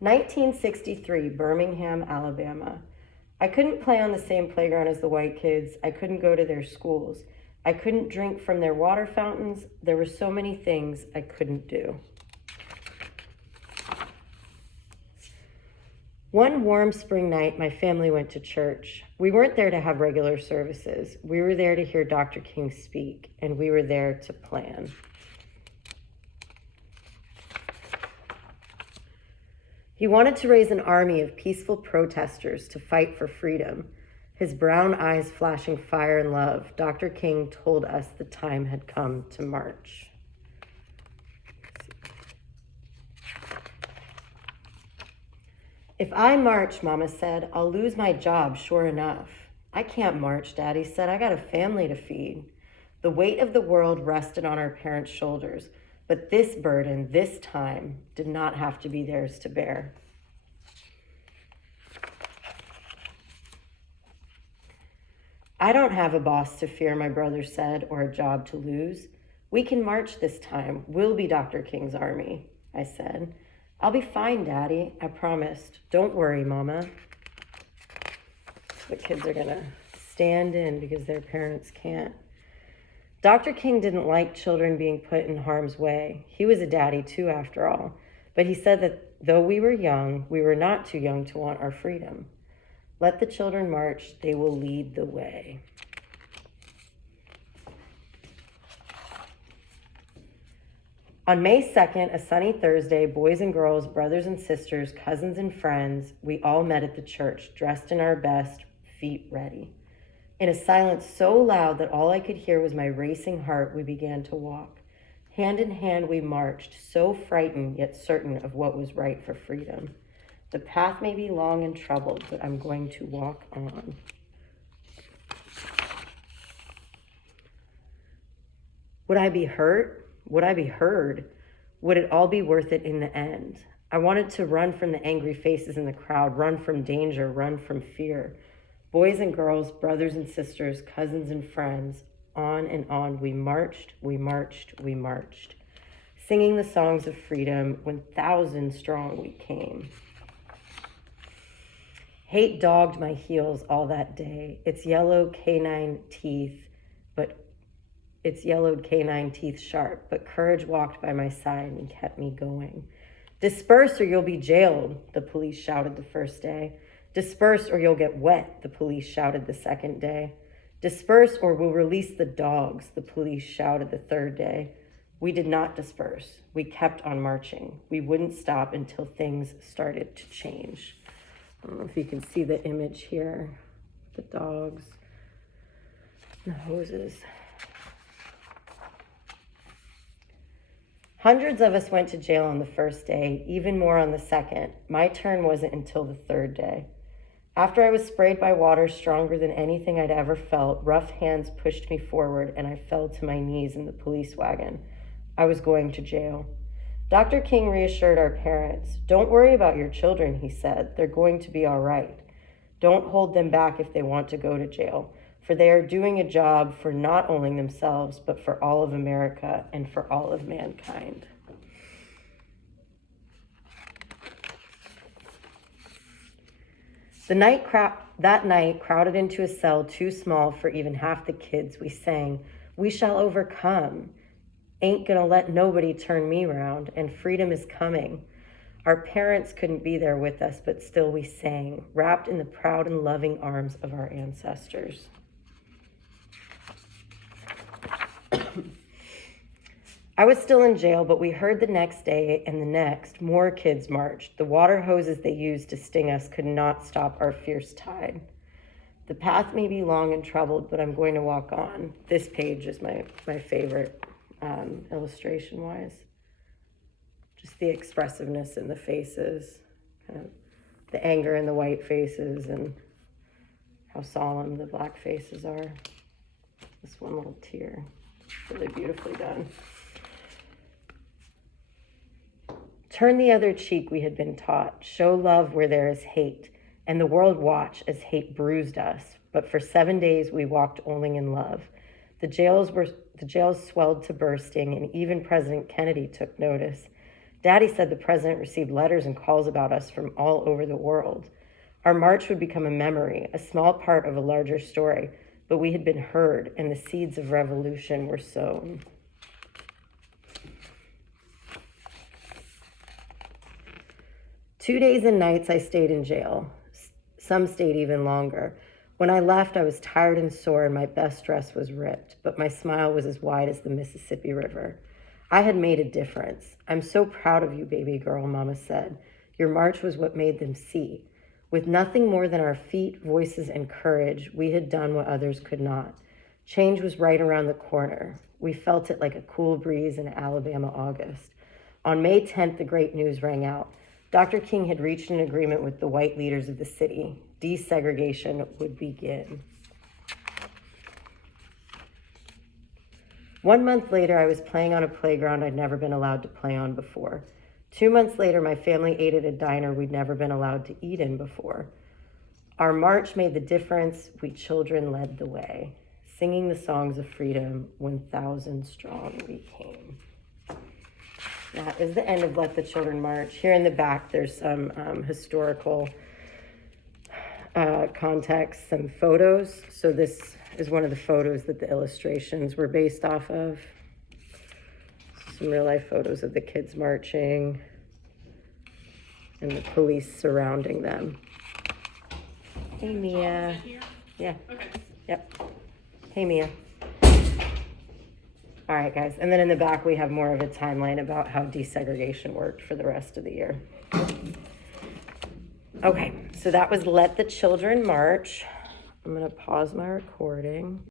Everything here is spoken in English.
1963, Birmingham, Alabama. I couldn't play on the same playground as the white kids. I couldn't go to their schools. I couldn't drink from their water fountains. There were so many things I couldn't do. One warm spring night, my family went to church. We weren't there to have regular services. We were there to hear Dr. King speak, and we were there to plan. He wanted to raise an army of peaceful protesters to fight for freedom. His brown eyes flashing fire and love, Dr. King told us the time had come to march. If I march, Mama said, I'll lose my job, sure enough. I can't march, Daddy said. I got a family to feed. The weight of the world rested on our parents' shoulders, but this burden, this time, did not have to be theirs to bear. I don't have a boss to fear, my brother said, or a job to lose. We can march this time. We'll be Dr. King's army, I said. I'll be fine, Daddy, I promised. Don't worry, Mama. The kids are gonna stand in because their parents can't. Dr. King didn't like children being put in harm's way. He was a daddy too, after all. But he said that though we were young, we were not too young to want our freedom. Let the children march, they will lead the way. On May 2nd, a sunny Thursday, boys and girls, brothers and sisters, cousins and friends, we all met at the church, dressed in our best, feet ready. In a silence so loud that all I could hear was my racing heart, we began to walk. Hand in hand we marched, so frightened yet certain of what was right for freedom. The path may be long and troubled, but I'm going to walk on. Would I be hurt? Would I be heard? Would it all be worth it in the end? I wanted to run from the angry faces in the crowd, run from danger, run from fear. Boys and girls, brothers and sisters, cousins and friends, on and on we marched, we marched, we marched, singing the songs of freedom. 1,000 strong we came. Hate dogged my heels all that day. Its yellowed canine teeth sharp, but courage walked by my side and kept me going. Disperse or you'll be jailed, the police shouted the first day. Disperse or you'll get wet, the police shouted the second day. Disperse or we'll release the dogs, the police shouted the third day. We did not disperse. We kept on marching. We wouldn't stop until things started to change. I don't know if you can see the image here, the dogs, the hoses. Hundreds of us went to jail on the first day, even more on the second. My turn wasn't until the third day. After I was sprayed by water stronger than anything I'd ever felt, rough hands pushed me forward and I fell to my knees in the police wagon. I was going to jail. Dr. King reassured our parents. Don't worry about your children, he said. They're going to be all right. Don't hold them back if they want to go to jail, for they are doing a job for not only themselves, but for all of America and for all of mankind. That night, crowded into a cell too small for even half the kids, we sang, "We shall overcome. Ain't gonna let nobody turn me round, and freedom is coming." Our parents couldn't be there with us, but still we sang, wrapped in the proud and loving arms of our ancestors. I was still in jail, but we heard the next day and the next, more kids marched. The water hoses they used to sting us could not stop our fierce tide. The path may be long and troubled, but I'm going to walk on. This page is my favorite illustration-wise. Just the expressiveness in the faces, kind of the anger in the white faces and how solemn the black faces are. This one little tear, really beautifully done. Turn the other cheek, we had been taught. Show love where there is hate, and the world watch as hate bruised us. But for 7 days we walked only in love. The jails swelled to bursting, and even President Kennedy took notice. Daddy said the president received letters and calls about us from all over the world. Our march would become a memory, a small part of a larger story, but we had been heard and the seeds of revolution were sown. Two days and nights I stayed in jail. Some stayed even longer. When I left, I was tired and sore and my best dress was ripped, but my smile was as wide as the Mississippi River. I had made a difference. I'm so proud of you, baby girl, Mama said. Your march was what made them see. With nothing more than our feet, voices, and courage, we had done what others could not. Change was right around the corner. We felt it like a cool breeze in Alabama August. On May 10th, the great news rang out. Dr. King had reached an agreement with the white leaders of the city. Desegregation would begin. 1 month later, I was playing on a playground I'd never been allowed to play on before. 2 months later, my family ate at a diner we'd never been allowed to eat in before. Our march made the difference. We children led the way, singing the songs of freedom. 1,000 strong we came. That is the end of Let the Children March. Here in the back, there's some historical context, some photos. So this is one of the photos that the illustrations were based off of. Some real life photos of the kids marching and the police surrounding them. Hey, Mia. Yeah. Okay. Yep. Hey, Mia. All right, guys. And then in the back, we have more of a timeline about how desegregation worked for the rest of the year. Okay, so that was Let the Children March. I'm going to pause my recording.